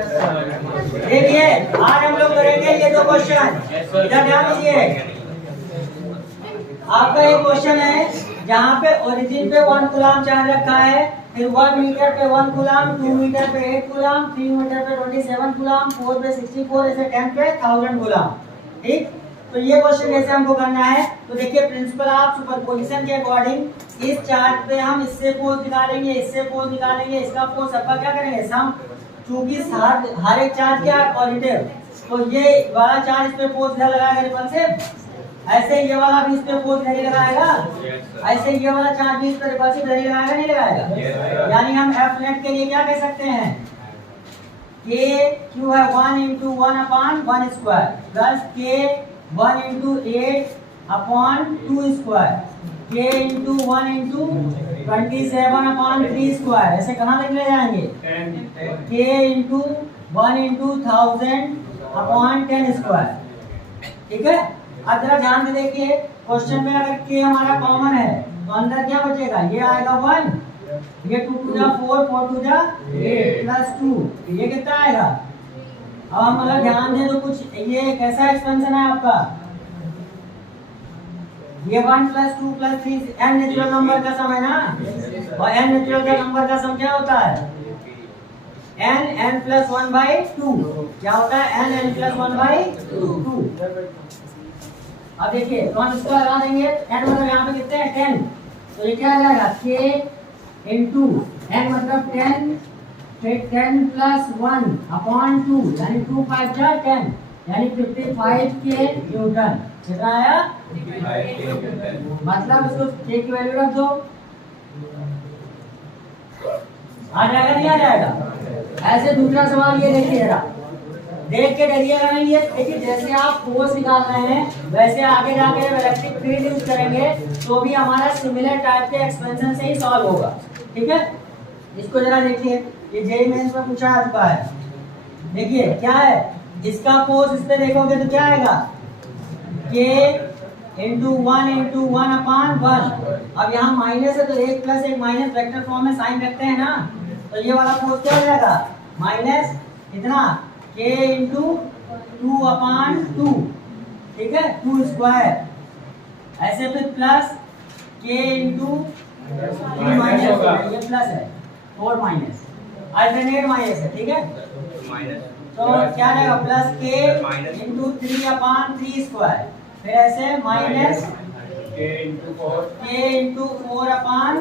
देखिए आज हम लोग करेंगे ये दो क्वेश्चन, इधर ध्यान दीजिए। आपका एक क्वेश्चन है जहाँ पे ओरिजिन पे 1 कूलम चार्ज रखा है, फिर 1 मीटर पे 1 कूलम, 2 मीटर पे 8 कूलम, 3 मीटर पे 27 कूलम, 4 पे 64, ऐसे 10 पे 1000 कूलम। ठीक, तो ये क्वेश्चन कैसे हमको करना है, तो देखिए प्रिंसिपल ऑफ सुपरपोजिशन के अकॉर्डिंग इस चार्ज पे हम इससे फोर्स निकालेंगे, इससे फोर्स निकालेंगे, इसका फोर्स सबका क्या करेंगे सम, चूंकि हर एक चार्ज क्या है पॉजिटिव, तो ये वाला चार्ज इस पे फोर्स इधर लगाएगा रिपल्सिव, ऐसे ये वाला भी इस पे फोर्स नहीं लगाएगा, ऐसे ये वाला चार्ज भी इस पे रिपल्सिव नहीं लगाएगा, नहीं लगाएगा। यानी हम एफ नेट के लिए क्या कह सकते हैं, के क्यू है 1 × 1/1² प्लस के 1 × 8/2², k × 1 × 27/3², ऐसे कहाँ तक ले जाएंगे, k × 1 × 1000/10²। ठीक है, अब जरा ध्यान से देखिए क्वेश्चन में अगर k हमारा कॉमन है तो अंदर क्या बचेगा, ये आएगा 1, ये 2 × 4, 4 × 8 प्लस 2, ये कितना आएगा। अब हम अगर ध्यान दें तो कुछ ये कैसा एक्सपेंशन है आपका, ये 1 + 2 + 3 n नेचुरल नंबर का सम है ना, और n नेचुरल का नंबर का सम क्या होता है, n + 1/2, क्या होता है n + 1/2। अब देखिए तो हम इसको लगा देंगे, n मतलब यहाँ पे कितने हैं 10, तो ये क्या आ जाएगा k × n मतलब 10, फिर 10 + 1/2, यानी 2 × 5 = 10, यानी 55 के न्यूटन। कितना आया, मतलब इसको k की वैल्यू रख दो, आ जाएगा नहीं आ जाएगा। ऐसे दूसरा सवाल ये देखिए जरा, देख के डरिएगा नहीं, ये देखिए जैसे आप फोर्स निकाल रहे हैं वैसे आगे जाके इलेक्ट्रिक फील्ड यूज करेंगे तो भी हमारा सिमिलर टाइप के एक्सपेंशन से ही सॉल्व होगा। ठीक है, इसको जरा देखिए, ये जेईई मेंस में पूछा आ चुका है। देखिए क्या है, इसका फोर्स इस पे देखोगे तो क्या आएगा, k × 1 × 1/1। अब यहाँ माइनस है तो 1 + 1 माइनस वेक्टर फॉर्म में साइन रखते हैं ना, तो ये वाला फोर्स क्या हो जाएगा माइनस इतना k × 2/2, ठीक है 2², ऐसे फिर प्लस k × माइनस, ये प्लस है 4 माइनस, अल्टरनेट माइनस है। ठीक है, तो क्या रहेगा प्लस k × 3/3², फिर ऐसे माइनस k × 4/4²,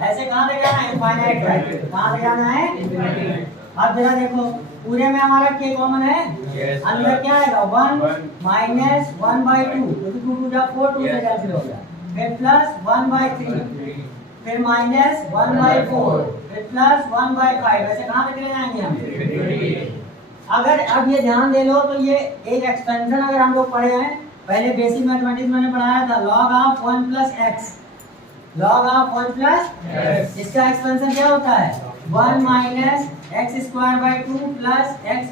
ऐसे कहाँ ले जाना है इनफाइनाइट तक, कहाँ ले जाना है। अब जरा देखो पूरे में हमारा k कॉमन है, अंदर क्या आएगा 1 माइनस 1/2, क्योंकि 2 × 4, 2 से कैंसिल हो गया, फिर प्लस 1/3, फिर माइनस 1/4, फिर प्लस 1/5, ऐसे कहाँ पे चले जाएंगे हम। अगर अब ये ध्यान दे लो तो ये एक एक्सपेंशन अगर हम लोग पढ़े हैं पहले बेसिक मैथमेटिक्स मैंने पढ़ाया था, log of 1 + x, log of 1 + x, इसका एक्सपेंशन क्या होता है 1 minus x² 2 plus x³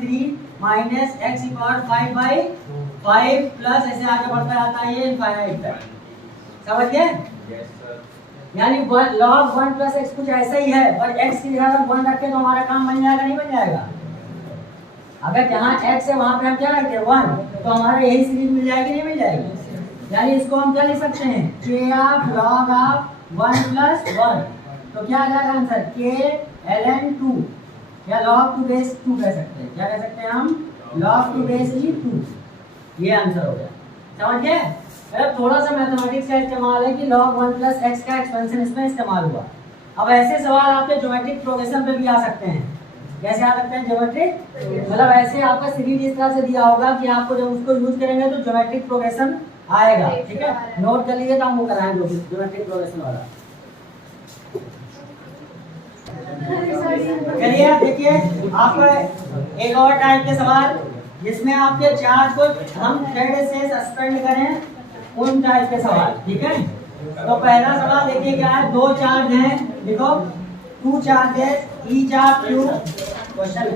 3 minus x⁵5 plus ऐसे आगे बढ़ता जाता है ये इनफाइनाइट तक। समझ गए? यानी log 1 + x कुछ ऐसा ही है, पर x की जगह 1 रखें तो हमारा काम बन जाएगा नहीं बन जाएगा। अगर जहाँ x है वहाँ पे हम क्या रखते हैं 1, तो हमारा यही सीरीज मिल जाएगी नहीं मिल जाएगी। यानी इसको हम क्या लिख सकते हैं k of log of 1 + 1, तो क्या आ जाएगा आंसर k ln 2 या log 2 base 2 कह सकते हैं, क्या कह सकते हैं हम log 2 base 2, ये आंसर हो गया। समझ गए? मतलब थोड़ा सा मैथमेटिक्स का इस्तेमाल है कि log 1 + x का एक्सपेंशन इसमें इस्तेमाल हुआ। अब ऐसे सवाल आपके ज्योमेट्रिक प्रोग्रेशन पे भी आ सकते हैं। कैसे आ सकते हैं ज्योमेट्रिक, मतलब ऐसे आपका सीरीज इस तरह से दिया होगा कि आपको जब उसको यूज करेंगे तो ज्योमेट्रिक प्रोग्रेशन आएगा। ठीक है, नोट कर लीजिए तो हम वो कराएंगे ज्योमेट्रिक प्रोग्रेशन वाला। चलिए आप देखिए आपको एक और टाइप के सवाल जिसमें आपके चार्ज को हम थ्रेड से सस्पेंड करें, उन टाइप के सवाल। ठीक है, तो पहला सवाल देखिए क्या है, दो चार्ज हैं, देखो 2 charges each of q, question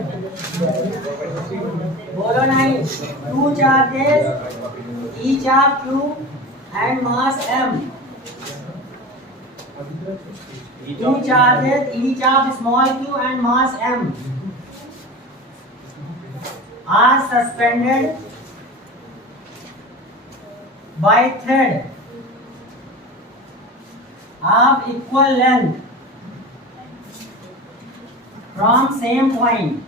बोलो नहीं, 2 charges each of q and mass m, 2 charges each of small q and mass m are suspended by thread of equal length from same point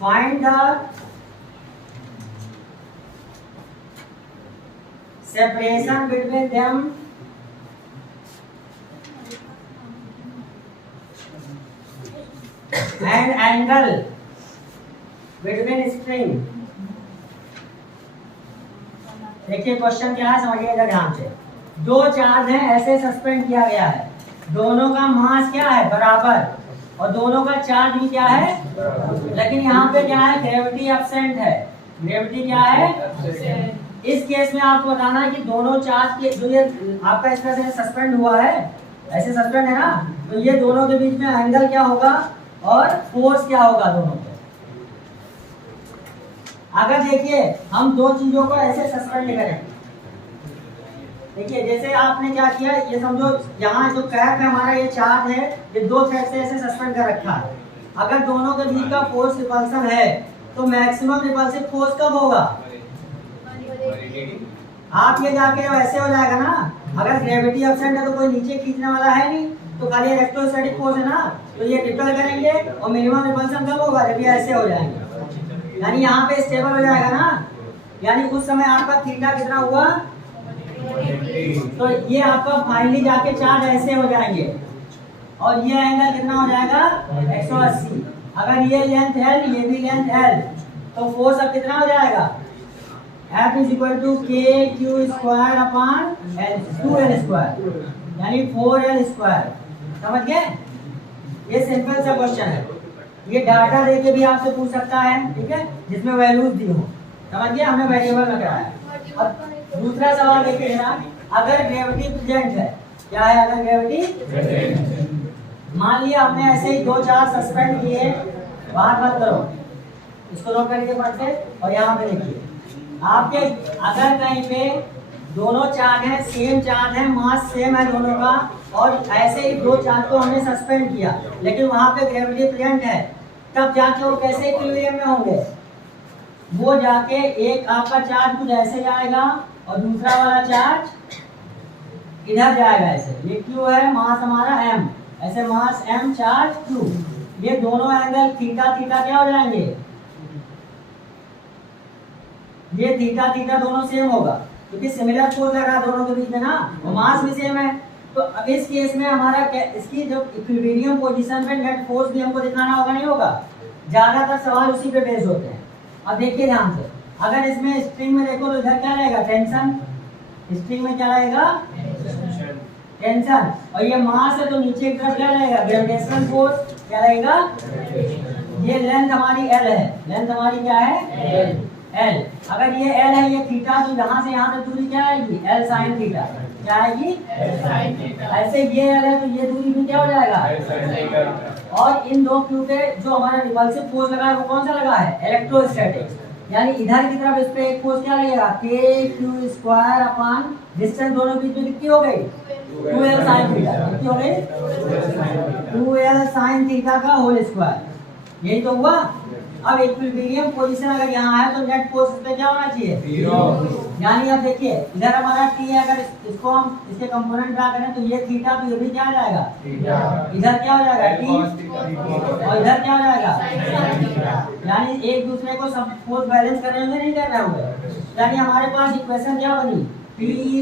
find the separation between them and angle between string। देखिए question क्या है, समझिएगा ध्यान से। दो charge हैं, ऐसे suspend किया गया है, दोनों का मास क्या है, बराबर, और दोनों का चार्ज भी क्या है, लेकिन यहाँ पे क्या है, ग्रेविटी एब्सेंट है। ग्रेविटी क्या है, इस केस में आपको बताना है कि दोनों चार्ज के जो ये आपका इस तरह से सस्पेंड हुआ है, ऐसे सस्पेंड है ना, तो ये दोनों के बीच में एंगल क्या होगा और फोर्स क्या होगा दोनों पे। अगर देखिए हम दो चीजों को ऐसे सस्पेंड करें, देखिए जैसे आपने क्या किया, ये समझो यहाँ जो कैप है हमारा, ये चार्ज है, ये दो थ्रेड से ऐसे सस्पेंड कर रखा है। अगर दोनों के बीच का फोर्स रिपल्सन है तो मैक्सिमम रिपल्सिव फोर्स कब होगा, आप ये जाके वैसे हो जाएगा ना। अगर ग्रेविटी एब्सेंट है तो कोई नीचे खींचने वाला है नहीं, तो खाली इलेक्ट्रोस्टैटिक फोर्स है ना, तो ये रिपेल करेंगे और मिनिमम रिपल्सन कब होगा, जब ये ऐसे हो जाएंगे, यानी यहाँ पे स्टेबल हो जाएगा ना। यानी उस समय आपका थीटा कितना हुआ, तो ये आपका फाइनली जाके चार्ज ऐसे हो जाएंगे और ये एंगल कितना हो जाएगा 180। अगर ये लेंथ L, ये भी लेंथ L, तो फोर्स अब कितना हो जाएगा, F is equal to KQ square upon 2L square, यानी 4L स्क्वायर। समझ गए, ये सिंपल सा क्वेश्चन है, ये डाटा देके भी आपसे पूछ सकता है, ठीक है, जिसमें वैल्यूज दी हो। समझ गए, हमने वेरिएबल में कराया। अब दूसरा सवाल देखिए ना, अगर ग्रेविटी प्रेजेंट है, क्या है, अगर ग्रेविटी, मान लिया आपने ऐसे ही दो चार सस्पेंड किए, बात मत करो, इसको नोट करके पढ़ते, और यहाँ पे देखिए आपके अगर कहीं पे दोनों चार्ज हैं, सेम चार्ज है, मास सेम है दोनों का, और ऐसे ही दो चार्ज को हमने सस्पेंड किया, लेकिन वहां पे ग्रेविटी प्रेजेंट है, तब जाके वो कैसे इक्विलिब्रियम में होंगे, वो जाके एक आपका चार्ज कुछ ऐसे जाएगा और दूसरा वाला चार्ज इधर जाएगा ऐसे। ये Q है, मास हमारा M, ऐसे मास M, चार्ज Q, ये दोनों एंगल थीटा थीटा क्या हो जाएंगे, ये थीटा थीटा दोनों सेम होगा, क्योंकि सिमिलर फोर्स लगा दोनों के बीच में ना, और मास भी सेम है। तो अब इस केस में हमारा इसकी जो इक्विलिब्रियम पोजीशन पे नेट फोर्स भी हमको दिखाना होगा, नहीं होगा, ज्यादातर सवाल उसी पे बेस होते हैं। अब देखिए ध्यान से, अगर इसमें स्ट्रिंग में देखो तो इधर क्या रहेगा, टेंशन, स्ट्रिंग में क्या रहेगा, टेंशन, और ये मास है तो नीचे की तरफ क्या रहेगा, ग्रेविटेशनल फोर्स क्या रहेगा। ये लेंथ हमारी L है, लेंथ हमारी क्या है, L। अगर ये L है, ये थीटा, तो यहाँ से यहाँ तक दूरी क्या आएगी, L sin थीटा, क्या आएगी, ऐसे ये L है तो ये दूरी भी क्या हो जाएगा, और इन दो क्यू पे जो हमारा रिपल्सिव फोर्स लगा है वो कौन सा लगा है, इलेक्ट्रोस्टैटिक, यानी इधर की तरफ इस पे एक फोर्स क्या लगेगा, KQ स्क्वायर अपॉन डिस्टेंस दोनों के बीच में कितनी हो गई, 2L sin थीटा, कितनी हो गई, 2L sin थीटा का होल स्क्वायर, यही तो हुआ। अब इक्विलिब्रियम पोजीशन अगर यहाँ है तो नेट फोर्स पे क्या होना चाहिए, 0। यानी अब देखिए इधर हमारा T है, अगर इसको हम इसके कंपोनेंट ड्रा करें तो ये थीटा, तो ये भी क्या हो जाएगा, इधर क्या हो जाएगा T, और इधर क्या हो जाएगा, यानी एक दूसरे को सब फोर्स बैलेंस कर रहे होंगे, नहीं कर रहे होंगे। यानी हमारे पास इक्वेशन क्या बनी, T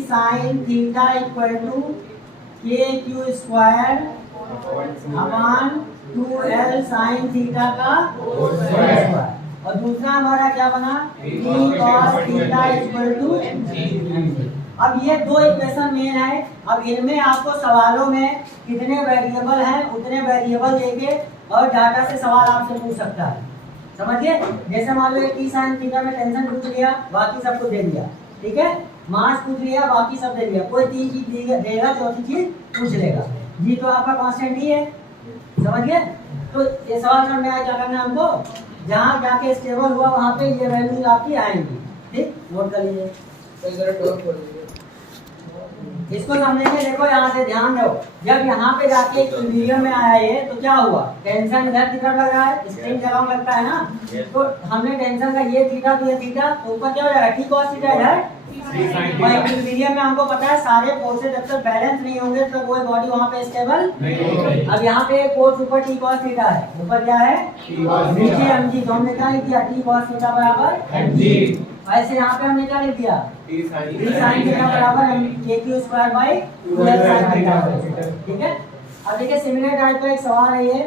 sin theta equal to KQ square upon 2L sin theta का होल स्क्वायर, और दूसरा हमारा क्या बना, T cos theta equal to. अब ये दो इक्वेशन मेन है। अब इनमें आपको सवालों में कितने वेरिएबल हैं उतने वेरिएबल देके और डाटा से सवाल आपसे पूछ सकता है, समझिए। जैसे मान लो T sin थीटा में टेंशन पूछ लिया, बाकी सब कुछ दे दिया, ठीक है, मास पूछ लिया, बाकी सब दे दिया, कोई तीन चीज देगा, चौथी चीज पूछ लेगा, जी तो आपका कांस्टेंट ही है, समझ गए। तो ये सवाल समझ में आया, क्या करना है हमको, जहाँ जाके स्टेबल हुआ वहाँ पे ये वैल्यूज आपकी आएंगी, ठीक, नोट कर लीजिए। इसको समझेंगे। देखो यहाँ से ध्यान दो, जब यहाँ पे जाके इक्विलिब्रियम में आया ये तो क्या हुआ, टेंशन इधर की तरफ लग रहा है, स्ट्रिंग जगह में लगता है ना, तो हमने टेंशन का ये थीटा तो ये थीटा, तो ऊपर क्या हो जाएगा टी कॉस थीटा इधर। और इक्विलिब्रियम में हमको पता है सारे फोर्सेस जब तक बैलेंस नहीं होंगे तो कोई बॉडी वहाँ पे स्टेबल नहीं होगी। अब यहाँ पे फोर्स ऊपर टी कॉस थीटा है, ऊपर क्या है नीचे mg, तो हमने क्या लिख दिया टी कॉस थीटा बराबर mg। ऐसे यहाँ पे हमने क्या लिख दिया टी साइन थीटा बराबर kq square by 2l sine theta. ठीक है। अब देखिए सिमिलर टाइप का एक सवाल है ये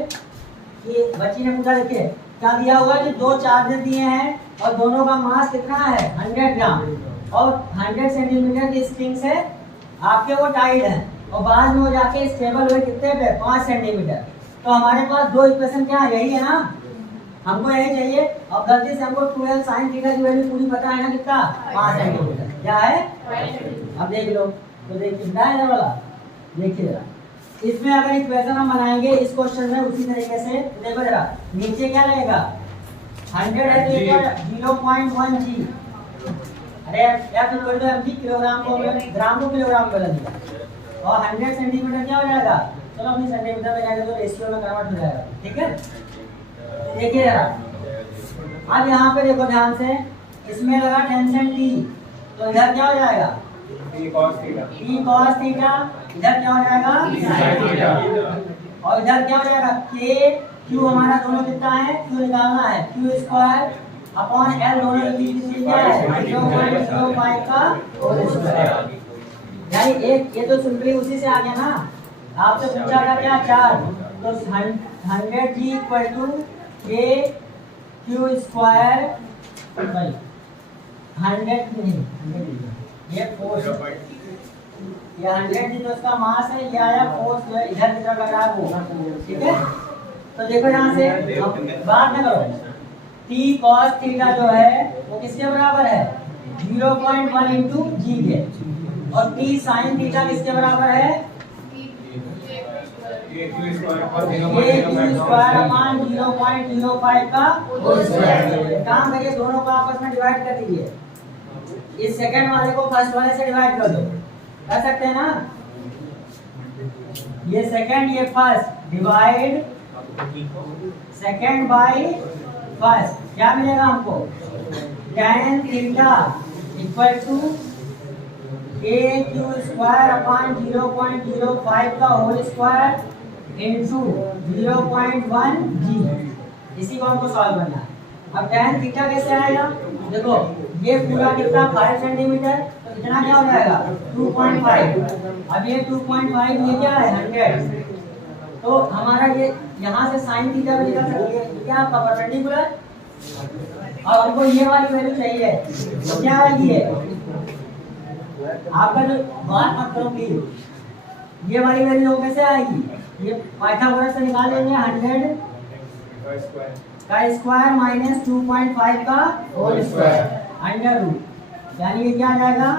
कि बच्ची ने पूछा, देखिए क्या दिया हुआ है कि दो चार्जेस दिए हैं और दोनों का मास कितना है 100 ग्राम और 100 सेंटीमीटर की स्ट्रिंग से आपके वो टाइड है और बाद में वो जाके स्टेबल हुए कितने पे 5 सेंटीमीटर। तो हमारे पास दो इक्वेशन क्या है, यही है ना, हमको यही चाहिए। और गलती से हमको 2l sin थीटा की वैल्यू पूरी पता है ना, कितना 5 सेंटीमीटर क्या है। अब देख लो, तो देखिए कितना है वाला, देखिए जरा इसमें अगर इक्वेशन हम बनाएंगे इस क्वेश्चन में उसी तरीके से, देखो जरा नीचे क्या रहेगा 100 है तो एक 0.1 g, अरे f equal to mg, kilogram को ग्राम को किलोग्राम बदल दिया, और 100 सेंटीमीटर क्या हो जाएगा, चलो अपनी सेंटीमीटर में जाएगा तो रेशियो में कन्वर्ट हो जाएगा। ठीक है। देखिए जरा अब यहाँ पे देखो ध्यान से, इसमें लगा टेंशन T, तो इधर क्या हो जाएगा T cos थीटा, इधर क्या हो जाएगा और इधर क्या हो जाएगा K Q, हमारा दोनों कितना है Q निकालना है, Q स्क्वायर अपॉन L, दोनों की क्या है 0.05 का होल स्क्वायर। यानी एक ये तो सिंपली उसी से आ गया ना, आपसे पूछा था क्या 4, तो 100 G equal to K Q square by 100 नहीं, ये फोर्स, ये 100 जी तो इसका मास है, ये आया फोर्स जो है इधर की तरफ लग रहा है वो। ठीक है। तो देखो यहाँ से बात ना करो, T cos थीटा जो है वो किसके बराबर है 0.1 इंटू जी के, और T sin थीटा किसके बराबर है स्क्वायर अपॉन 0.05 का होल स्क्वायर। काम करिए दोनों को आपस में डिवाइड कर दीजिए, इस सेकंड वाले को फर्स्ट वाले से डिवाइड कर दो, कर सकते हैं ना, ये सेकंड ये first, divide second by first, क्या मिलेगा हमको tan theta equal to kq square upon 0.05 का होल स्क्वायर इनटू 0.1 g। इसी को हमको सॉल्व करना है। अब tan थीटा कैसे आएगा, देखो ये पूरा कितना 5 सेंटीमीटर, तो इतना क्या हो जाएगा 2.5, अब ये 2.5 ये क्या है 100, तो हमारा ये यहाँ से sin थीटा भी निकल सकती है, क्या आपका परपेंडिकुलर, और हमको ये वाली वैल्यू चाहिए, तो क्या आएगी है आपका जो बात मत करो प्लीज, ये वाली वैल्यू कैसे आएगी, ये पाइथागोरस से निकाल लेंगे 100 का स्क्वायर माइनस 2.5 का होल स्क्वायर अंडर रूट, यानी ये क्या आ जाएगा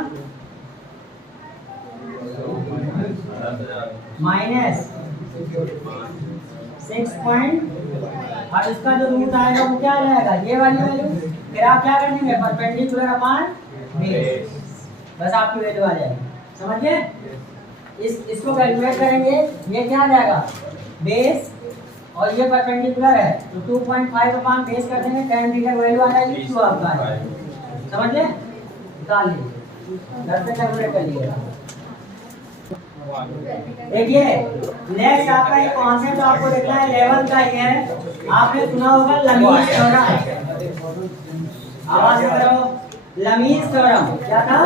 माइनस 6 पॉइंट, और इसका जो रूट आएगा वो क्या आ जाएगा ये वाली वैल्यू, फिर आप क्या कर देंगे परपेंडिकुलर अपॉन बेस, बस आपकी वैल्यू आ जाएगी, समझिए। इसको कैलकुलेट करेंगे, ये क्या आ जाएगा बेस और ये परपेंडिकुलर है, तो 2.5 अपॉन बेस कर देंगे, tan थीटा वैल्यू आ जाएगी जो आपका है, समझिए, निकाल लीजिए, घर पे कैलकुलेट कर लीजिएगा। देखिए नेक्स्ट आपका ये कॉन्सेप्ट आपको देखना है लेवल का ही है, आपने सुना होगा लमीज थ्योरम, आवाज करो लमीज थ्योरम, क्या था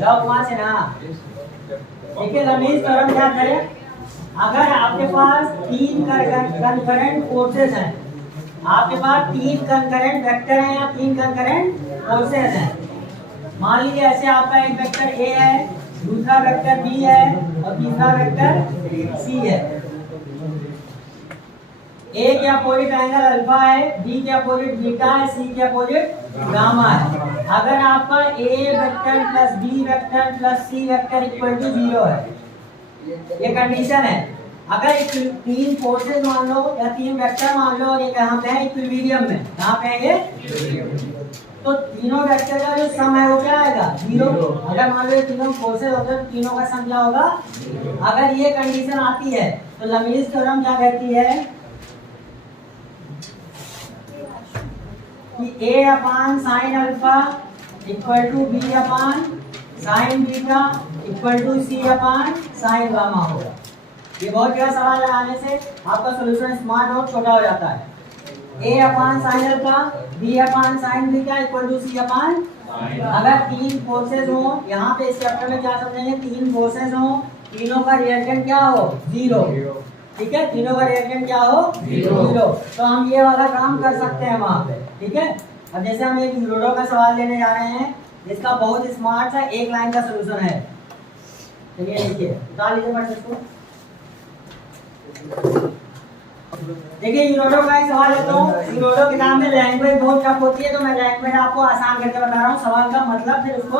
वहां से ना, देखिए लमीज थ्योरम क्या है, अगर आपके पास 3 कंकरेंट फोर्सेस हैं, आपके पास 3 कंकरेंट वेक्टर हैं या 3 कंकरेंट फोर्सेस हैं, मान लीजिए ऐसे आपका एक वेक्टर A है, दूसरा वेक्टर B है और तीसरा वेक्टर C है। A के अपोजिट एंगल अल्फा है, B के अपोजिट बीटा है, C के अपोजिट गामा है। अगर आपका A vector plus B vector plus C vector equal to 0 है, ये कंडीशन है। अगर 3 फोर्सेस मान लो या 3 वेक्टर मान लो और ये कहाँ पे है इक्विलिब्रियम में, कहाँ पे है ये, तो तीनों वेक्टर का जो सम है वो क्या आएगा? 0। अगर मान लो ये तीनों फोर्सेज होते हैं तो तीनों का सम क्या होगा? अगर ये कंडीशन आती है तो लमीज थ्योरम क्या कहती है कि a upon sine alpha equal to b upon sine beta equal to c upon sine gamma होगा। ये बहुत बड़ा सवाल लगाने से आपका सॉल्यूशन स्मार्ट और छोटा हो जाता है। a upon sine alpha b upon sine beta equal to c upon, अगर तीन फोर्सेज हो, यहाँ पे इस चैप्टर में क्या समझेंगे, तीन फोर्सेज हो, तीनों का रिएक्टेंट क्या हो? 0। ठीक है, तीनों का रिएक्टेंट क्या हो? 0। तो हम ये वाला काम कर सकते हैं वहां पे। ठीक है, अब जैसे हम एक यूरोडो का सवाल लेने जा रहे हैं, इसका बहुत स्मार्ट सा एक लाइन का सोल्यूशन है। चलिए लिखिए, उतार लीजिए फट इसको। देखिए यूरोडो का एक सवाल लेता हूँ। यूरोडो किताब में लैंग्वेज बहुत टफ होती है, तो मैं लैंग्वेज आपको आसान करके बता रहा हूँ, सवाल का मतलब फिर उसको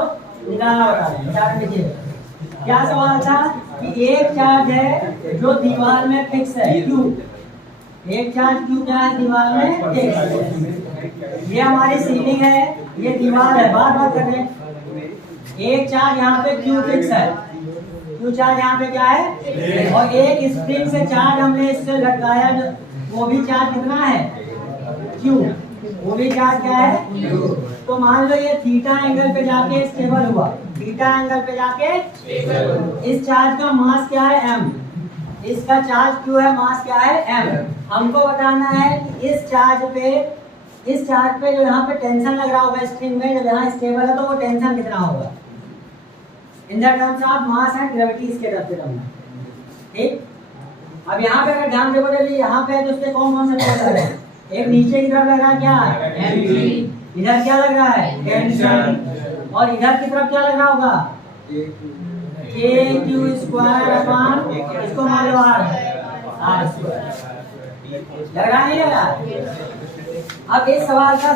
निकालना बता रहे हैं। उदाहरण लीजिए, क्या सवाल था कि एक चार्ज है जो दीवार में फिक्स है, क्यू। एक चार्ज क्यू क्या है? दीवार में फिक्स। ये हमारी सीलिंग है, ये दीवार है, बार बार कर रहे हैं। एक चार्ज यहाँ पे क्यू फिक्स है, क्यू चार्ज यहाँ पे क्या है, और एक स्प्रिंग से चार्ज हमने इससे लगाया, वो भी चार्ज कितना है? क्यू। वो भी चार्ज क्या है? तो मान लो ये थीटा एंगल पे जाके स्टेबल हुआ, थीटा एंगल पे जाके इस चार्ज का मास क्या है? m। इसका चार्ज क्यू है, मास क्या है? m। हमको बताना है कि इस चार्ज पे जो यहाँ पे टेंशन लग रहा होगा स्प्रिंग में, जब यहाँ स्टेबल है तो वो टेंशन कितना होगा in the terms of mass and gravity, इसके टर्म में। ठीक, अब यहाँ पे अगर ध्यान देखो तो यहाँ पे तो उसके कौन कौन से फोर्स लग रहे हैं? एक नीचे की तरफ लग रहा है क्या? mg। इधर क्या लग रहा है? टेंशन। और इधर की तरफ क्या लग रहा होगा? k q स्क्वायर अपान, इसको मान लो r स्क्वायर। लग रहा नहीं लग रहा? अब इस सवाल का